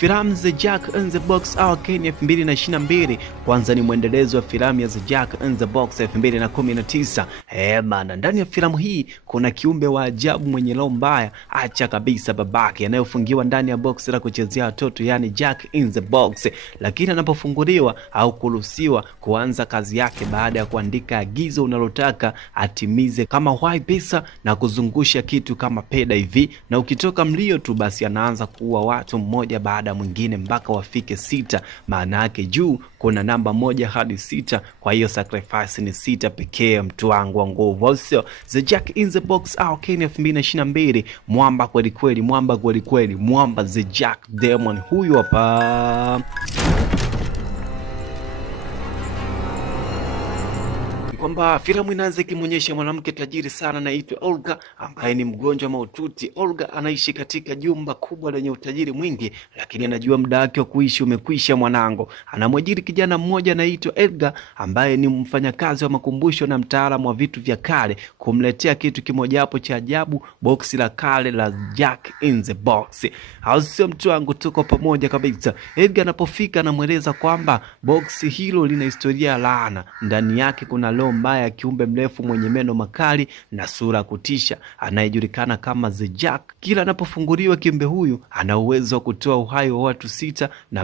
Filamu The Jack in the Box Arcane 2022 kwanza ni mwendelezo wa filamu ya The Jack in the Box 2019. Bana, ndani ya filamu hii kuna kiumbe wa ajabu mwenye roho mbaya, acha kabisa babake, anayofungiwa ndani ya box la kuchezea watoto, yani Jack in the Box. Lakini anapofunguliwa au kuruhusiwa kuanza kazi yake baada ya kuandika agizo unalotaka atimize, kama wai pesa na kuzungusha kitu kama peda hivi, na ukitoka mlio tu basi anaanza kuua watu mmoja baada mwingine mpaka wafike 6. Maana yake juu kuna namba 1 hadi 6, kwa hiyo sacrifice ni 6 pekee, mtu wangu wa nguvu. So The Jack in the Box Arcane 2022, mwamba kweli kweli, mwamba kweli kweli, mwamba The Jack Demon huyu hapa. Kwamba filamu inaanza ikimwonyesha mwanamke tajiri sana anaitwa Olga, ambaye ni mgonjwa mahututi. Olga anaishi katika jumba kubwa lenye utajiri mwingi, lakini anajua muda wake wa kuishi umekwisha mwanango. Anamwajiri kijana mmoja anaitwa Edgar, ambaye ni mfanyakazi wa makumbusho na mtaalamu wa vitu vya kale, kumletea kitu kimoja hapo cha ajabu, boksi la kale la Jack in the Box. Au sio mtu wangu, tuko pamoja kabisa. Edgar anapofika anamweleza kwamba boksi hilo lina historia ya laana. Ndani yake kuna mbaya, kiumbe mrefu mwenye meno makali na sura kutisha anayejulikana kama The Jack. Kila anapofunguliwa kiumbe huyu ana uwezo wa kutoa uhai wa watu 6 na